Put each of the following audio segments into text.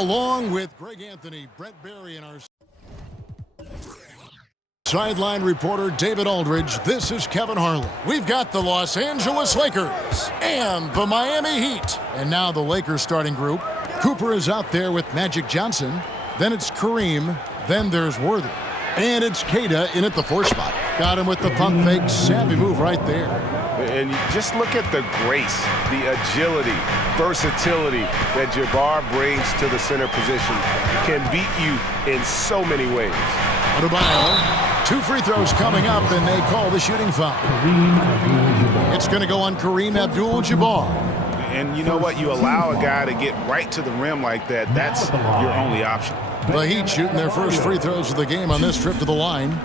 Along with Greg Anthony, Brent Barry, and our sideline reporter David Aldridge, this is Kevin Harlan. We've got the Los Angeles Lakers and the Miami Heat. And now the Lakers starting group. Cooper is out there with Magic Johnson. Then it's Kareem. Then there's Worthy. And it's Queta in at the 4 spot. Got him with the pump fake. Savvy move right there. And just look at the grace, the agility, versatility that Jabbar brings to the center position. Can beat you in so many ways. Adebayo, 2 free throws coming up, and they call the shooting foul. It's going to go on Kareem Abdul-Jabbar. And you know what? You allow a guy to get right to the rim like that, that's your only option. The Heat shooting their first free throws of the game on this trip to the line.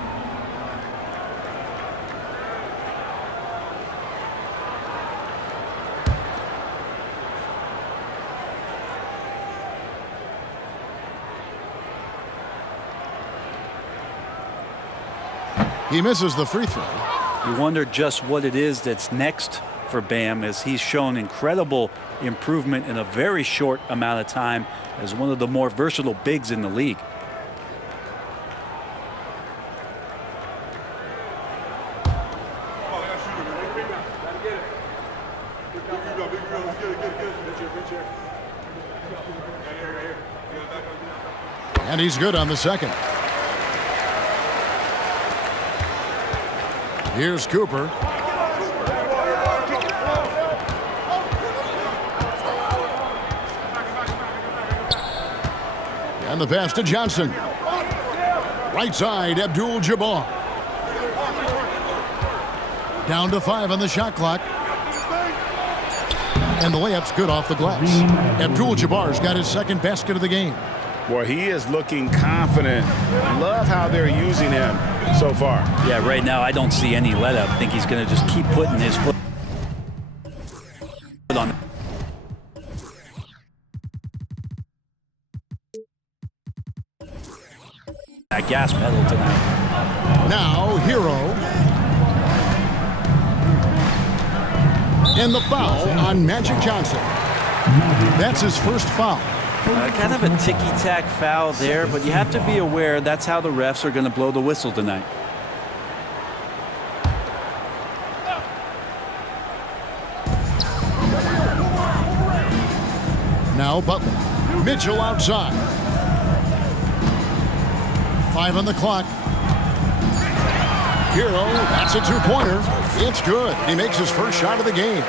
He misses the free throw. You wonder just what it is that's next for Bam, as he's shown incredible improvement in a very short amount of time as one of the more versatile bigs in the league. And he's good on the second. Here's Cooper. And the pass to Johnson. Right side, Abdul-Jabbar. Down to 5 on the shot clock. And the layup's good off the glass. Abdul-Jabbar's got his second basket of the game. Boy, he is looking confident. Love how they're using him so far. Yeah, right now I don't see any let up. I think he's going to just keep putting his foot on that gas pedal tonight. Now, Hero. And the foul on Magic Johnson. That's his first foul. Kind of a ticky-tack foul there, but you have to be aware that's how the refs are going to blow the whistle tonight. Now Butler. Mitchell outside. 5 on the clock. Hero, that's a 2-pointer. It's good. He makes his first shot of the game.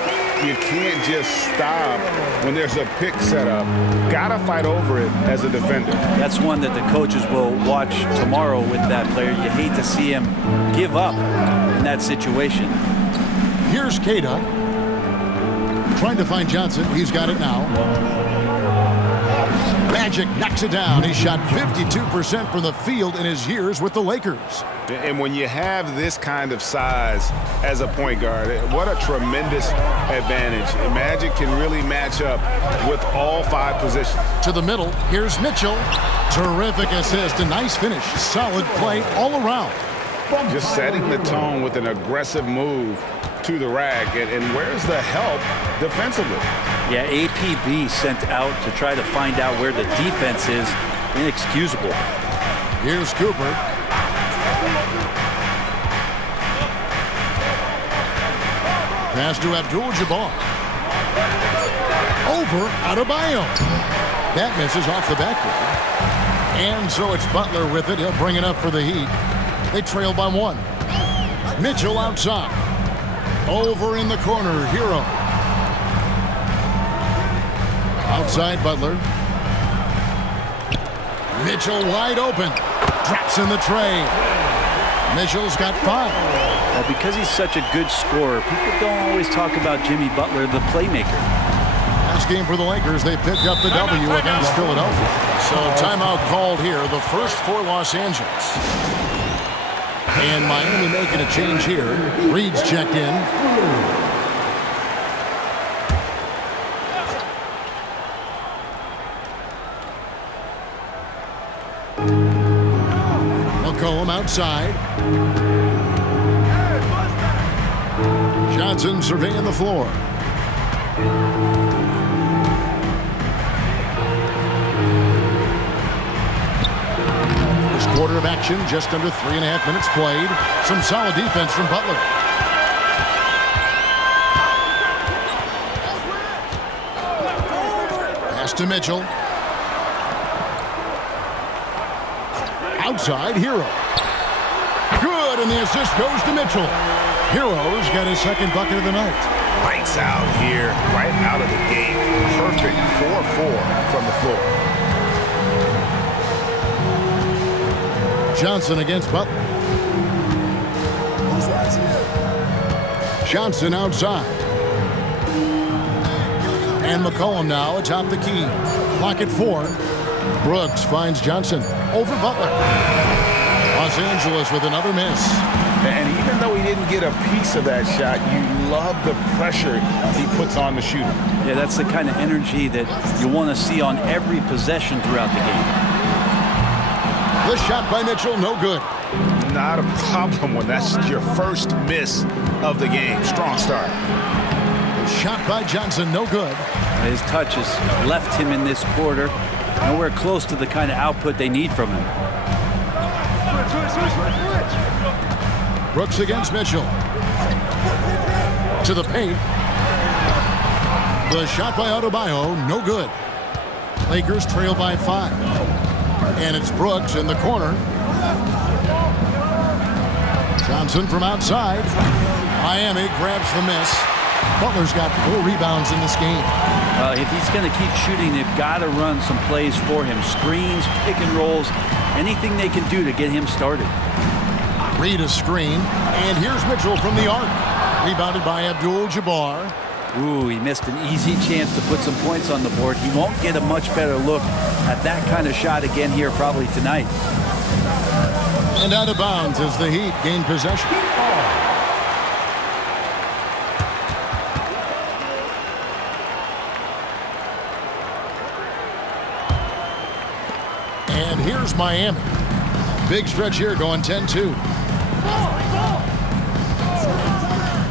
You can't just stop when there's a pick set up. Gotta fight over it as a defender. That's one that the coaches will watch tomorrow with that player. You hate to see him give up in that situation. Here's Queta. Trying to find Johnson. He's got it now. Magic knocks it down. He shot 52% from the field in his years with the Lakers. And when you have this kind of size as a point guard, what a tremendous advantage. Magic can really match up with all 5 positions. To the middle, here's Mitchell. Terrific assist, a nice finish. Solid play all around. Just setting the tone with an aggressive move to the rack. And where's the help defensively? Yeah, APB sent out to try to find out where the defense is. Inexcusable. Here's Cooper. Pass to Abdul-Jabbar. Over Adebayo. That misses off the backboard. And so it's Butler with it. He'll bring it up for the Heat. They trail by 1. Mitchell outside. Over in the corner, Hero. Outside Butler. Mitchell wide open. Drops in the tray. Mitchell's got 5. Well, because he's such a good scorer, people don't always talk about Jimmy Butler, the playmaker. Last game for the Lakers, they picked up the W against Philadelphia. So timeout called here, the first for Los Angeles. And Miami making a change here. Reed's checked in. McCollum outside. Johnson surveying the floor. quarter of action, just under 3.5 minutes played. Some solid defense from Butler. Pass to Mitchell. Outside, Hero. Good, and the assist goes to Mitchell. Hero's got his second bucket of the night. Lights out here, right out of the gate. Perfect 4-4 from the floor. Johnson against Butler. Johnson outside. And McCollum now atop the key. Clock at 4. Brooks finds Johnson over Butler. Los Angeles with another miss. And even though he didn't get a piece of that shot, you love the pressure he puts on the shooter. Yeah, that's the kind of energy that you want to see on every possession throughout the game. The shot by Mitchell, no good. Not a problem when that's your first miss of the game. Strong start. The shot by Johnson, no good. His touches left him in this quarter. Nowhere close to the kind of output they need from him. Brooks against Mitchell. To the paint. The shot by Adebayo, no good. Lakers trail by 5. And it's Brooks in the corner. Johnson from outside. Miami grabs the miss. Butler's got 4 rebounds in this game. If he's going to keep shooting, they've got to run some plays for him. Screens, pick and rolls, anything they can do to get him started. Reed a screen, and here's Mitchell from the arc. Rebounded by Abdul-Jabbar. Ooh, he missed an easy chance to put some points on the board. He won't get a much better look at that kind of shot again here probably tonight. And out of bounds as the Heat gain possession. And here's Miami. Big stretch here going 10-2.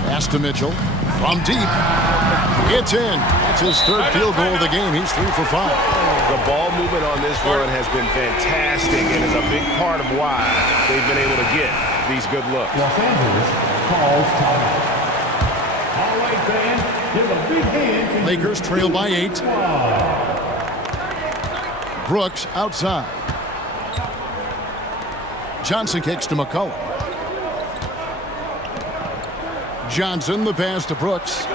Pass to Mitchell. From deep. It's in. That's his third field goal of the game. He's 3 for 5. The ball movement on this run has been fantastic and is a big part of why they've been able to get these good looks. Los Angeles calls timeout. All right, fans, give a big hand to Lakers trail by 8. Brooks outside. Johnson kicks to McCollum. Johnson, the pass to Brooks.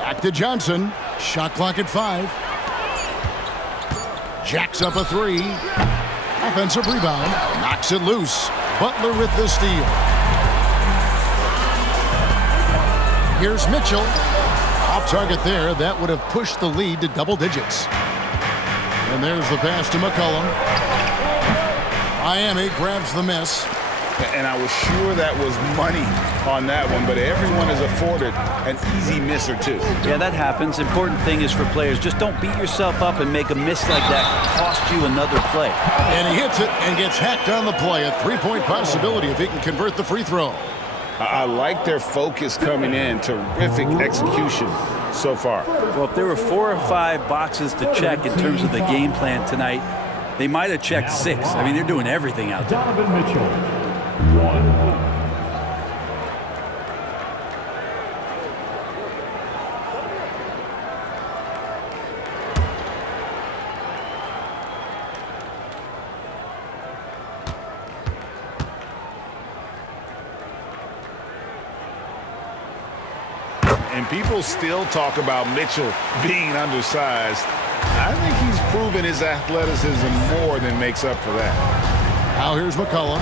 Back to Johnson. Shot clock at 5. Jacks up a 3. Offensive rebound. Knocks it loose. Butler with the steal. Here's Mitchell. Off target there. That would have pushed the lead to double digits. And there's the pass to McCollum. Miami grabs the miss. And I was sure that was money on that one, but everyone is afforded an easy miss or two. Yeah, that happens. Important thing is for players, just don't beat yourself up and make a miss like that cost you another play. And he hits it and gets hacked on the play. A 3-point possibility if he can convert the free throw. I like their focus coming in. Terrific execution so far. Well, if there were 4 or 5 boxes to check in terms of the game plan tonight, they might have checked 6. I mean, they're doing everything out there. Donovan Mitchell. 1. And people still talk about Mitchell being undersized. I think he's proven his athleticism more than makes up for that. Now here's McCollum.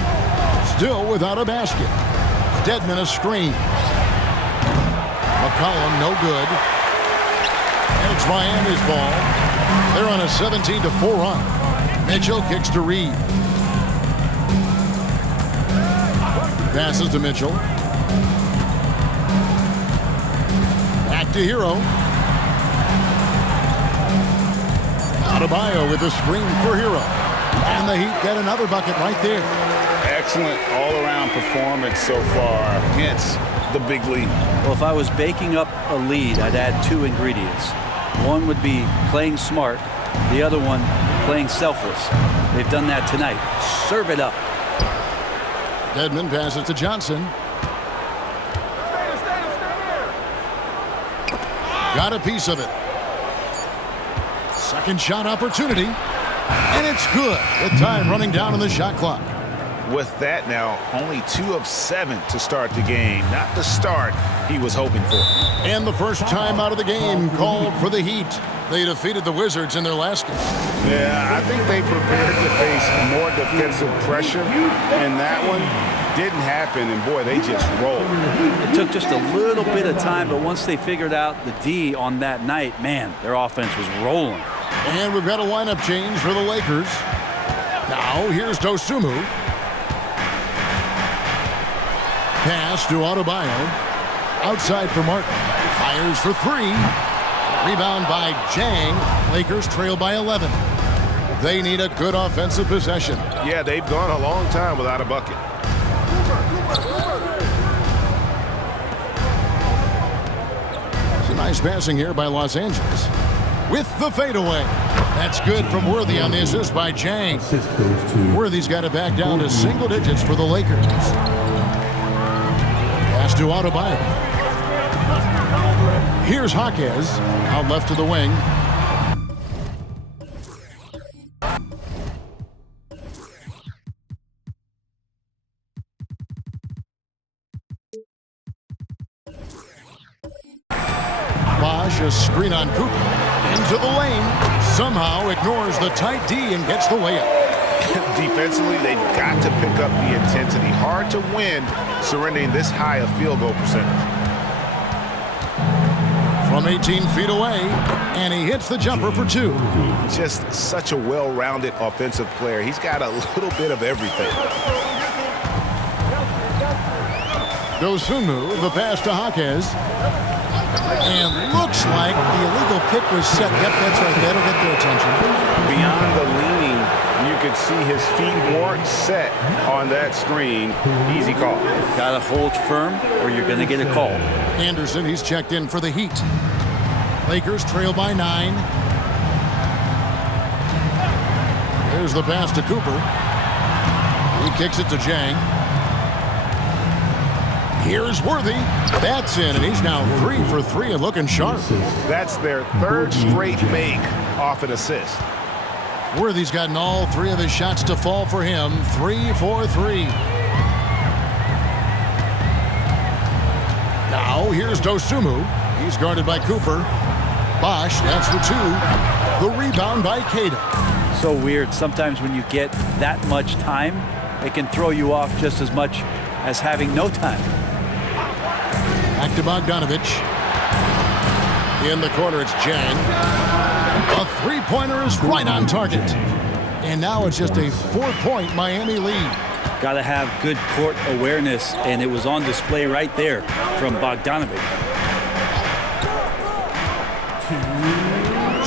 Still without a basket. Dedmon a screen. McCollum no good. And it's Miami's ball. They're on a 17-4 run. Mitchell kicks to Reed. Passes to Mitchell. Back to Hero. Adebayo with a screen for Hero. And the Heat get another bucket right there. Excellent all-around performance so far against the big lead. Well, if I was baking up a lead, I'd add 2 ingredients. One would be playing smart. The other one, playing selfless. They've done that tonight. Serve it up. Dedmon passes to Johnson. Got a piece of it. Second shot opportunity. And it's good with time running down on the shot clock. With that now, only 2 of 7 to start the game. Not the start he was hoping for. And the first time out of the game called for the Heat. They defeated the Wizards in their last game. Yeah, I think they prepared to face more defensive pressure, and that one didn't happen, and boy, they just rolled. It took just a little bit of time, but once they figured out the D on that night, man, their offense was rolling. And we've got a lineup change for the Lakers. Now, here's Dosumu. Pass to Adebayo. Outside for Martin. Fires for 3. Rebound by Jang. Lakers trail by 11. They need a good offensive possession. Yeah, they've gone a long time without a bucket. It's a nice passing here by Los Angeles. With the fadeaway. That's good from Worthy on the assist by Jang. Worthy's got it back down to single digits for the Lakers. Pass to Adebayo. Here's Jaquez, out left to the wing. Bosh, a screen on Cooper. Into the lane. Somehow ignores the tight D and gets the layup. Defensively, they've got to pick up the intensity. Hard to win surrendering this high a field goal percentage. From 18 feet away, and he hits the jumper for 2. Just such a well-rounded offensive player. He's got a little bit of everything. Dosunmu, the pass to Jaquez. And looks like the illegal pick was set. Yep, that's right. That'll get their attention. Beyond the leaning, you could see his feet weren't set on that screen. Easy call. Got to hold firm or you're going to get a call. Anderson, he's checked in for the Heat. Lakers trail by 9. There's the pass to Cooper. He kicks it to Jang. Here's Worthy. That's in, and he's now 3 for 3 and looking sharp. That's their 3rd straight make off an assist. Worthy's gotten all 3 of his shots to fall for him. 3 for 3. Now here's Dosunmu. He's guarded by Cooper. Bosh, that's for 2. The rebound by Cato. So weird. Sometimes when you get that much time, it can throw you off just as much as having no time. Back to Bogdanovich. In the corner, it's Jang. A three-pointer is right on target. And now it's just a 4-point Miami lead. Got to have good court awareness, and it was on display right there from Bogdanovich.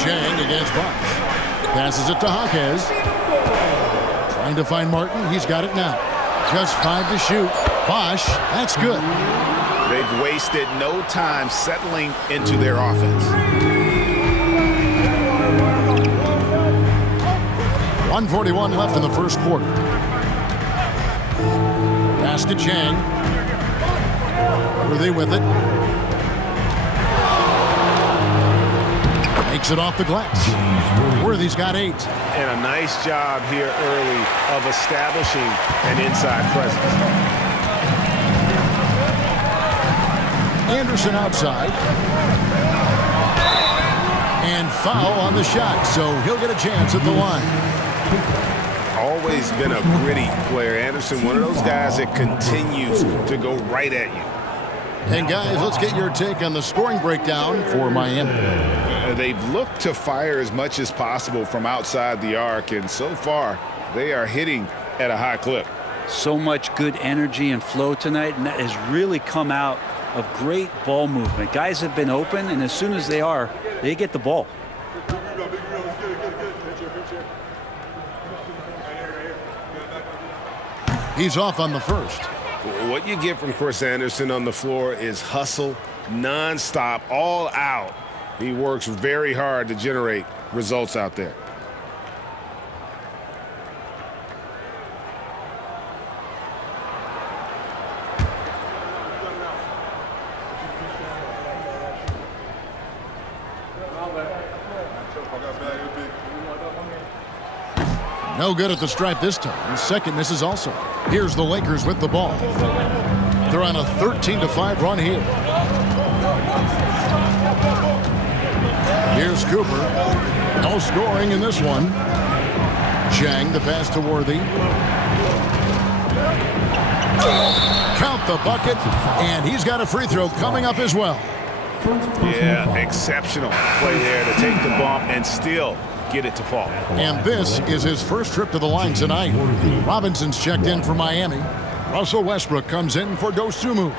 Jang against Bosh. Passes it to Jaquez. Trying to find Martin. He's got it now. Just 5 to shoot. Bosh, that's good. They've wasted no time settling into their offense. 1:41 left in the first quarter. Pass to Jang. Worthy with it. Makes it off the glass. Worthy's got 8. And a nice job here early of establishing an inside presence. Anderson outside. And foul on the shot, so he'll get a chance at the line. Always been a gritty player. Anderson, one of those guys that continues to go right at you. And guys, let's get your take on the scoring breakdown for Miami. They've looked to fire as much as possible from outside the arc, and so far, they are hitting at a high clip. So much good energy and flow tonight, and that has really come out of great ball movement. Guys have been open, and as soon as they are, they get the ball. He's off on the first. What you get from Chris Anderson on the floor is hustle, nonstop, all out. He works very hard to generate results out there. No good at the stripe this time. Second misses also. Here's the Lakers with the ball. They're on a 13-5 run here. Here's Cooper. No scoring in this one. Chang, the pass to Worthy. Count the bucket, and he's got a free throw coming up as well. Yeah, exceptional play there to take the bump and still get it to fall. And this is his first trip to the line tonight. Robinson's checked in for Miami. Russell Westbrook comes in for Dosumu.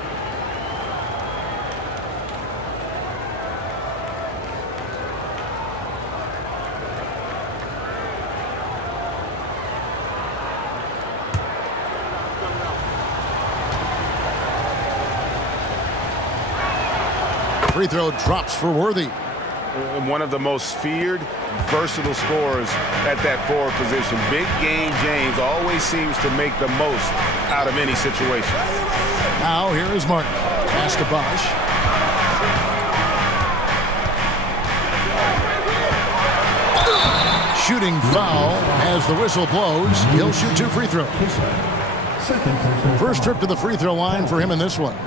Free throw drops for Worthy. One of the most feared, versatile scorers at that forward position. Big game James always seems to make the most out of any situation. Now here is Martin. Pass to Bosch. Shooting foul as the whistle blows. He'll shoot 2 free throws. First trip to the free throw line for him in this one.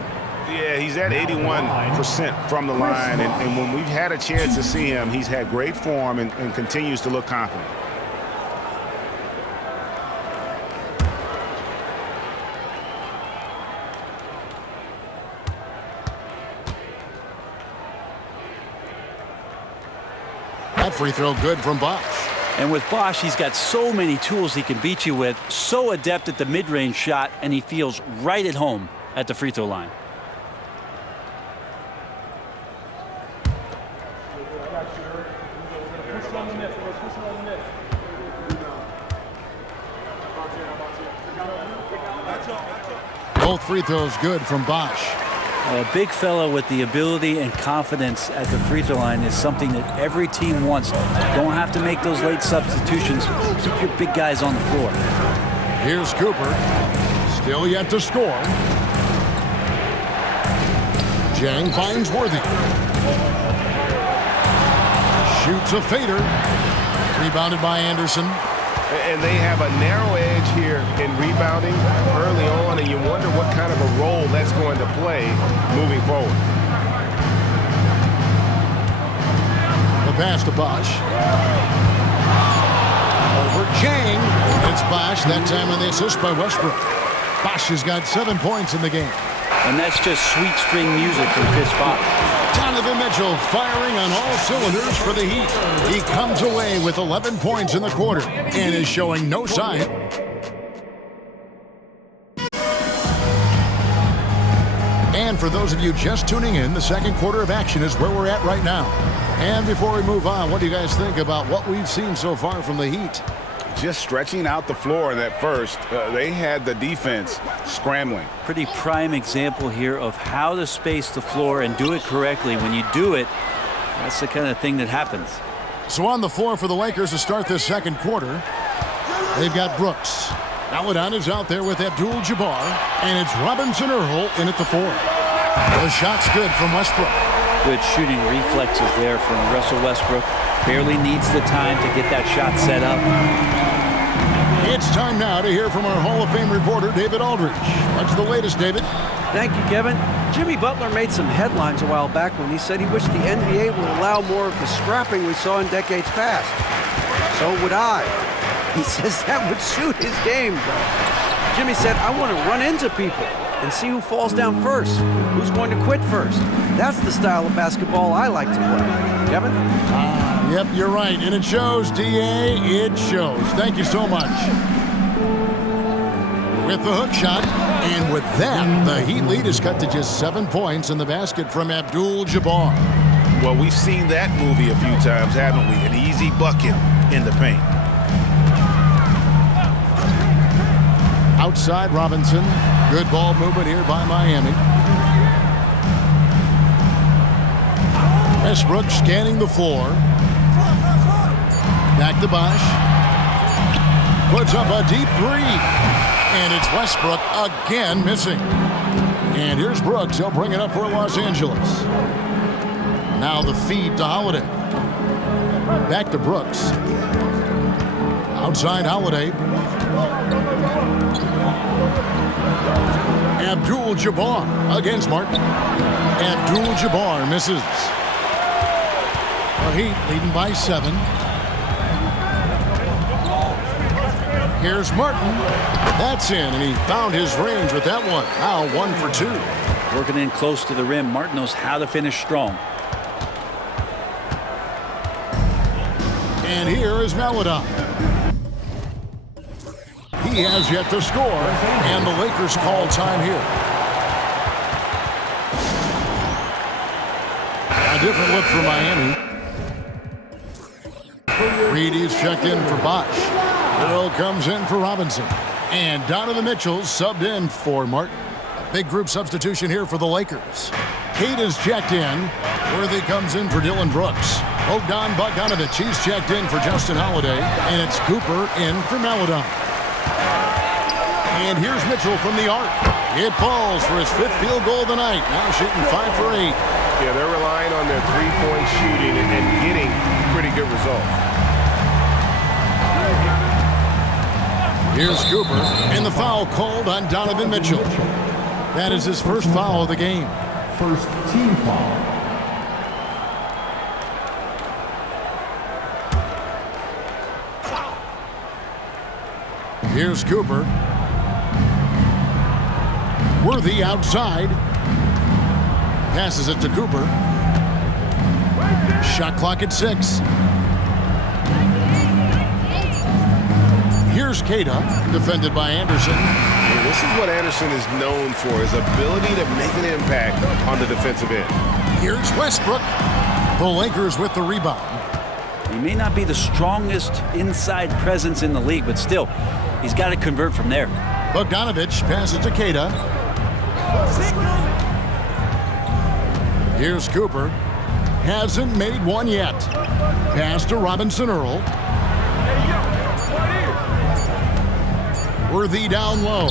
Yeah, he's at 81% from the line, and when we've had a chance to see him, he's had great form and continues to look confident. That free throw good from Bosch. And with Bosch, he's got so many tools he can beat you with, so adept at the mid-range shot, and he feels right at home at the free throw line. Both free throws good from Bosch. A big fella with the ability and confidence at the free throw line is something that every team wants. Don't have to make those late substitutions. Keep your big guys on the floor. Here's Cooper. Still yet to score. Chang finds Worthy. Shoots a fader. Rebounded by Anderson. And they have a narrow edge here in rebounding early on, and you wonder what kind of a role that's going to play moving forward. The pass to Bosch. Over Chang. It's Bosch, that time on the assist by Westbrook. Bosch has got 7 points in the game. And that's just sweet string music from Chris Bosch. Donovan Mitchell firing on all cylinders for the Heat. He comes away with 11 points in the quarter and is showing no sign. And for those of you just tuning in, the second quarter of action is where we're at right now. And before we move on, what do you guys think about what we've seen so far from the Heat? Just stretching out the floor in that first. They had the defense scrambling. Pretty prime example here of how to space the floor and do it correctly. When you do it, that's the kind of thing that happens. So on the floor for the Lakers to start this second quarter, they've got Brooks. Aladdin is out there with Abdul-Jabbar, and it's Robinson-Earl in at the 4. The shot's good from Westbrook. Good shooting reflexes there from Russell Westbrook. Barely needs the time to get that shot set up. It's time now to hear from our Hall of Fame reporter, David Aldridge. What's the latest, David? Thank you, Kevin. Jimmy Butler made some headlines a while back when he said he wished the NBA would allow more of the scrapping we saw in decades past. So would I. He says that would suit his game, though. Jimmy said, I want to run into people and see who falls down first, who's going to quit first. That's the style of basketball I like to play. Kevin? Yep, you're right. And it shows, D.A. It shows. Thank you so much. With the hook shot, and with that, the Heat lead is cut to just 7 points in the basket from Abdul-Jabbar. Well, we've seen that movie a few times, haven't we? An easy bucket in the paint. Outside Robinson. Good ball movement here by Miami. Westbrook scanning the floor. Back to Bosch. Puts up a deep 3. And it's Westbrook again missing. And here's Brooks. He'll bring it up for Los Angeles. Now the feed to Holiday. Back to Brooks. Outside Holiday. Abdul-Jabbar against Martin. Abdul-Jabbar misses. The Heat leading by 7. Here's Martin. That's in, and he found his range with that one. Now 1 for 2. Working in close to the rim. Martin knows how to finish strong. And here is Maladon. He has yet to score, and the Lakers call time here. A different look for Miami. Reedy's checked in for Bosch. Earl comes in for Robinson. And Donovan Mitchell subbed in for Martin. A big group substitution here for the Lakers. Kate is checked in. Worthy comes in for Dylan Brooks. Bogdan Bogdanovic, he's checked in for Justin Holiday. And it's Cooper in for Maladon. And here's Mitchell from the arc. It falls for his 5th field goal of the night. Now shooting 5 for 8. Yeah, they're relying on their three-point shooting and getting pretty good results. Here's Cooper, and the foul called on Donovan Mitchell. That is his first foul of the game. First team foul. Here's Cooper. Worthy outside. Passes it to Cooper. Shot clock at 6. Here's Keita, defended by Anderson. Yeah, this is what Anderson is known for, his ability to make an impact on the defensive end. Here's Westbrook. The Lakers with the rebound. He may not be the strongest inside presence in the league, but still, he's got to convert from there. Bogdanovic passes to Keita. Here's Cooper. Hasn't made one yet. Pass to Robinson Earl. Worthy down low.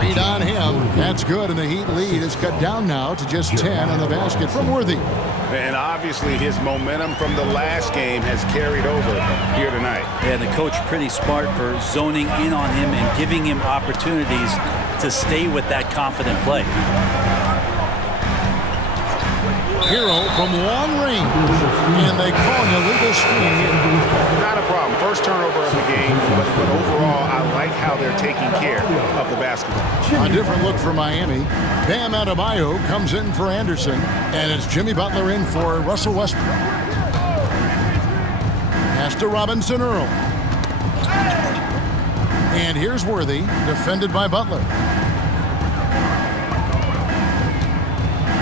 Read on him. That's good, and the Heat lead is cut down now to just 10 on the basket from Worthy. And obviously his momentum from the last game has carried over here tonight. Yeah, the coach pretty smart for zoning in on him and giving him opportunities to stay with that confident play. Hero from long range, and they call an illegal screen here. Not a problem. First turnover of the game, but overall, I like how they're taking care of the basketball. A different look for Miami. Bam Adebayo comes in for Anderson, and it's Jimmy Butler in for Russell Westbrook. Pass to Robinson Earl. And here's Worthy, defended by Butler.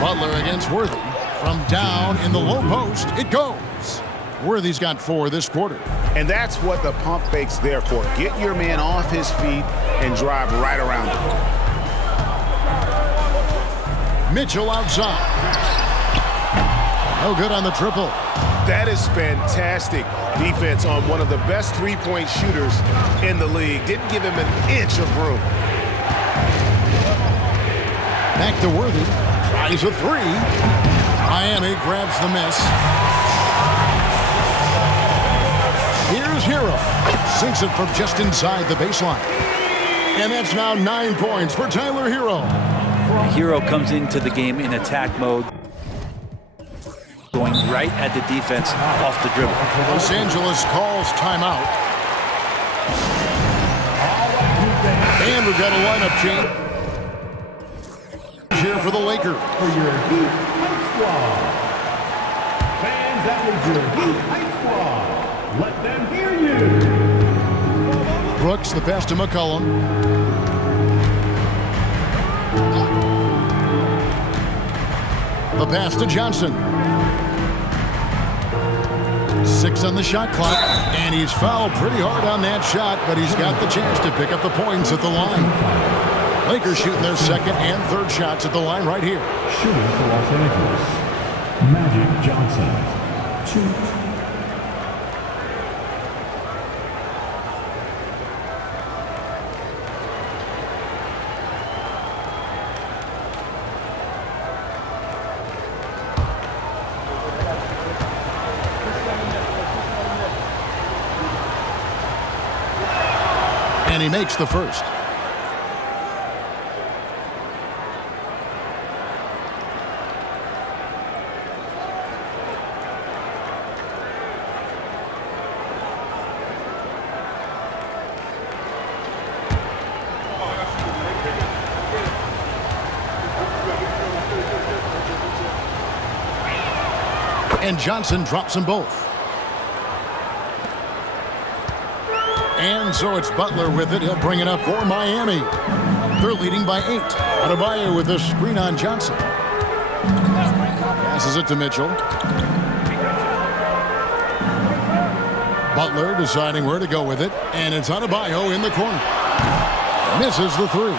Butler against Worthy. From down in the low post, it goes. Worthy's got 4 this quarter. And that's what the pump fake's there for. Get your man off his feet and drive right around him. Mitchell outside. No good on the triple. That is fantastic defense on one of the best three-point shooters in the league. Didn't give him an inch of room. Back to Worthy. Tries a 3. Miami grabs the miss. Here's Hero. Sinks it from just inside the baseline. And that's now 9 points for Tyler Hero. Hero comes into the game in attack mode, going right at the defense off the dribble. Los Angeles calls timeout. And we've got a lineup change here for the Lakers. For your Heat Hype Squad. Fans, that was your Heat Hype Squad. Let them hear you. Brooks, the pass to McCollum. The pass to Johnson. 6 on the shot clock, and he's fouled pretty hard on that shot, but he's got the chance to pick up the points at the line. Lakers shooting their 2nd and 3rd shots at the line right here. Shooting for Los Angeles, Magic Johnson. 2. And he makes the first. And Johnson drops them both. And so it's Butler with it. He'll bring it up for Miami. They're leading by 8. Adebayo with a screen on Johnson. Passes it to Mitchell. Butler deciding where to go with it. And it's Adebayo in the corner. Misses the three.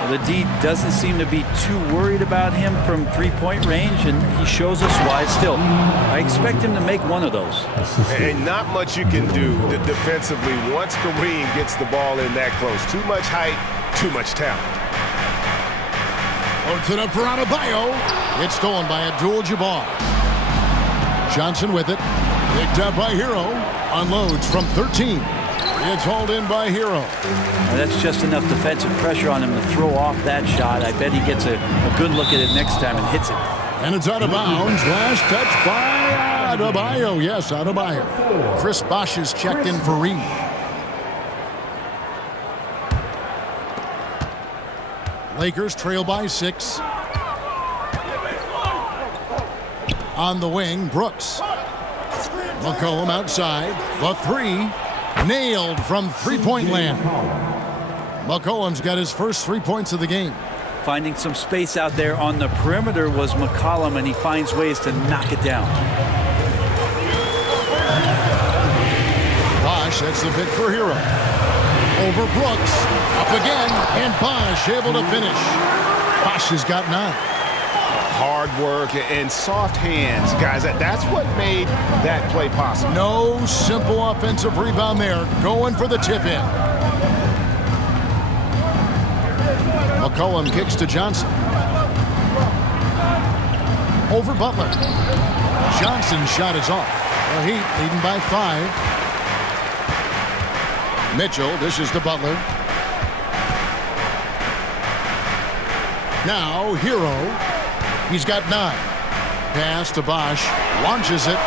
Well, the D doesn't seem to be too worried about him from three-point range, and he shows us why. Still, I expect him to make one of those. And not much you can do defensively once Kareem gets the ball in that close. Too much height, too much talent. Puts it up for Adebayo. It's stolen by Abdul-Jabbar. Johnson with it. Picked up by Hero. Unloads from 13. It's hauled in by Hero. Now that's just enough defensive pressure on him to throw off that shot. I bet he gets a good look at it next time and hits it. And it's out of bounds. Last touch by Adebayo. Yes, Adebayo. Chris Bosh is checked in for Reed. Lakers trail by 6. On the wing, Brooks. McCollum outside. The three. Nailed from three-point land. McCollum's got his first 3 points of the game. Finding some space out there on the perimeter was McCollum, and he finds ways to knock it down. Bosh, that's the pick for Hero. Over Brooks. Up again. And Bosh able to finish. Bosh has got 9. Hard work and soft hands, guys. That's what made that play possible. No simple offensive rebound there. Going for the tip-in. McCollum kicks to Johnson. Over Butler. Johnson's shot is off. The Heat leading by 5. Mitchell dishes to Butler. Now Hero. He's got 9. Pass to Bosh. Launches it.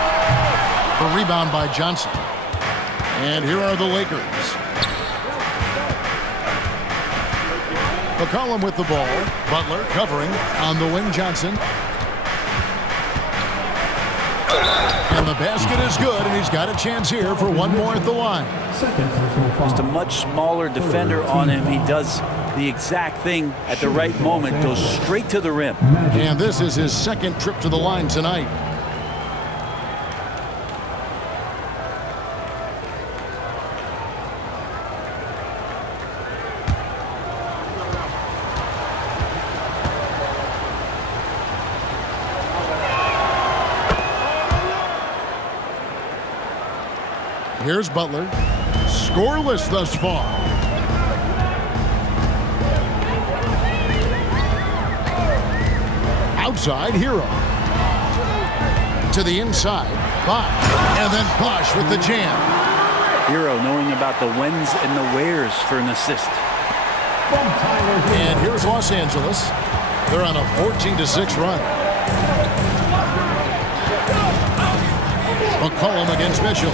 The rebound by Johnson. And here are the Lakers. McCollum with the ball. Butler covering on the wing. Johnson. And the basket is good, and he's got a chance here for one more at the line. Just a much smaller defender on him. He does the exact thing at the right moment, goes straight to the rim. And this is his second trip to the line tonight. Here's Butler. Scoreless thus far. Outside, Hero. To the inside, Bosh. And then Bosh with the jam. Hero knowing about the whens and the wheres for an assist. And here's Los Angeles. They're on a 14-6 run. McCollum against Mitchell.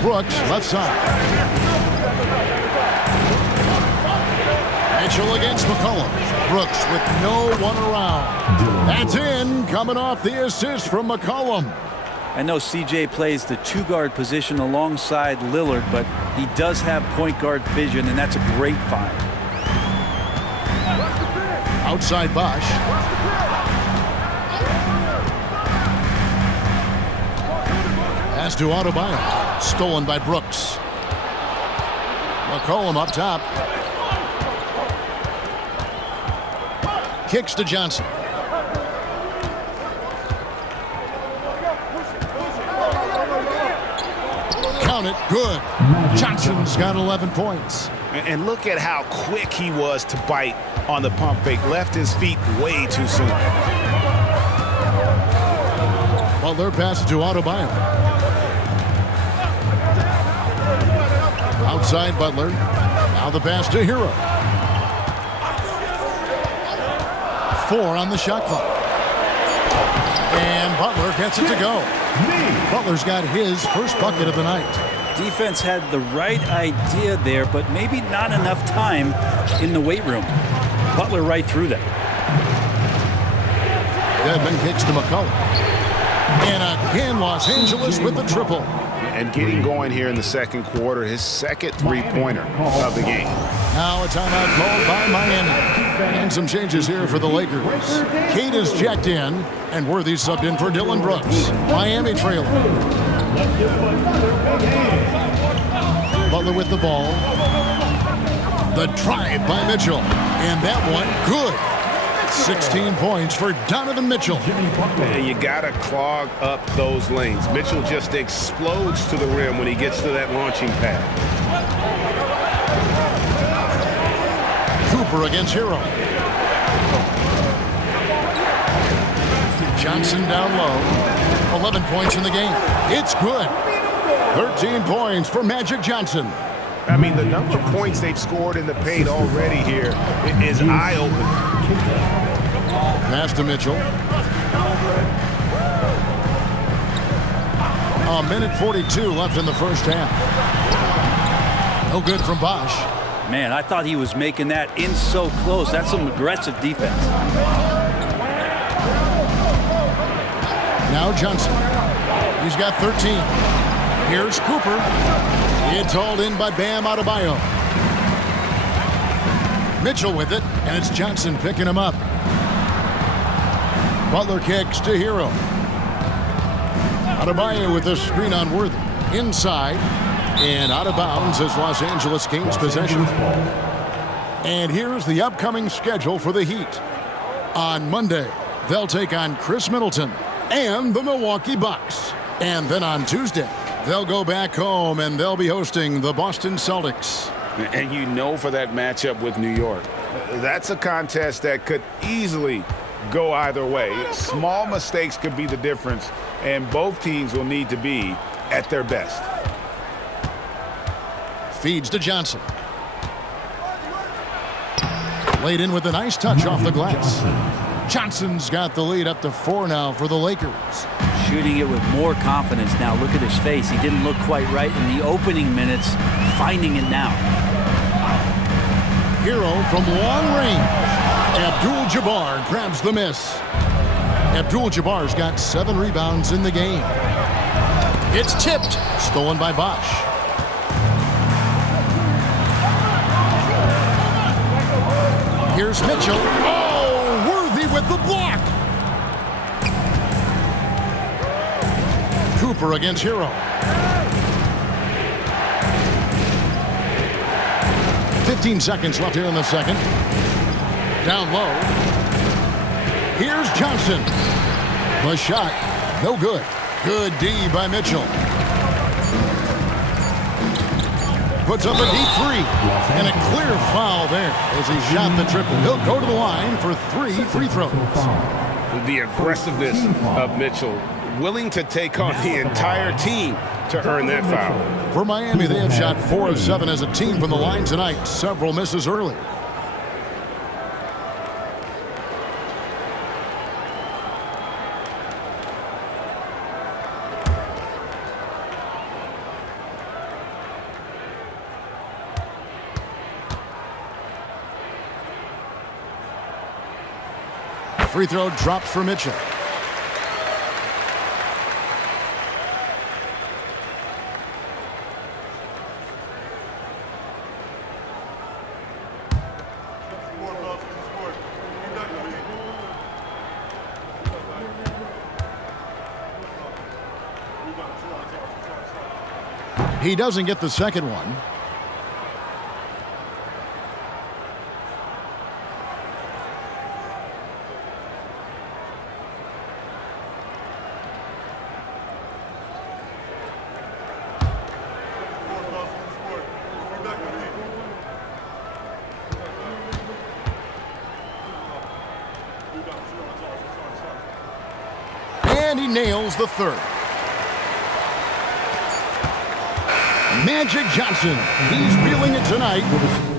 Brooks, left side. Mitchell against McCollum. Brooks with no one around. That's in, coming off the assist from McCollum. I know CJ plays the 2-guard position alongside Lillard, but he does have point guard vision, and that's a great find. Outside Bosh. Pass to Adebayo. Stolen by Brooks. McCollum up top. Kicks to Johnson. Count it. Good. Johnson's got 11 points. And look at how quick he was to bite on the pump fake. Left his feet way too soon. Butler passes to Adebayo. Outside Butler. Now the pass to Hero. 4 on the shot clock. And Butler gets it to go. Butler's got his first bucket of the night. Defense had the right idea there, but maybe not enough time in the weight room. Butler right through them. Dedmon kicks to McCullough. And again, Los Angeles with the triple. And getting going here in the second quarter, his second three-pointer of the game. Now a timeout called by Miami. And some changes here for the Lakers. Kate is checked in, and Worthy subbed in for Dylan Brooks. Miami trailing. Butler with the ball. The drive by Mitchell. And that one, good. 16 points for Donovan Mitchell. You got to clog up those lanes. Mitchell just explodes to the rim when he gets to that launching pad. Cooper against Hero. Johnson down low. 11 points in the game. It's good. 13 points for Magic Johnson. I mean, the number of points they've scored in the paint already here is eye-opening. Pass to Mitchell. A minute 42 left in the first half. No good from Bosch. Man, I thought he was making that in so close. That's some aggressive defense. Now Johnson. He's got 13. Here's Cooper. It's hauled in by Bam Adebayo. Mitchell with it, and it's Johnson picking him up. Butler kicks to Hero. Adebayo with the screen on Worthy. Inside, and out of bounds as Los Angeles gains possession. And here's the upcoming schedule for the Heat. On Monday, they'll take on Chris Middleton and the Milwaukee Bucks. And then on Tuesday, they'll go back home and they'll be hosting the Boston Celtics. And you know, for that matchup with New York, that's a contest that could easily go either way. Small mistakes could be the difference, and both teams will need to be at their best. Feeds to Johnson. Laid in with a nice touch off the glass. Johnson's got the lead up to 4 now for the Lakers. Shooting it with more confidence now. Look at his face. He didn't look quite right in the opening minutes. Finding it now. Hero from long range. Abdul-Jabbar grabs the miss. Abdul-Jabbar's got 7 rebounds in the game. It's tipped. Stolen by Bosch. Here's Mitchell. Oh, Worthy with the block. Cooper against Hero. 15 seconds left here in the second. Down low. Here's Johnson. The shot, no good. Good D by Mitchell. Puts up a deep 3. And a clear foul there as he shot the triple. He'll go to the line for 3 free throws. The aggressiveness of Mitchell, willing to take on the entire team to earn that foul. For Miami, they have shot 4 of 7 as a team from the line tonight. Several misses early. Free throw dropped for Mitchell. He doesn't get the second one. And he nails the third. Magic Johnson. He's feeling it tonight.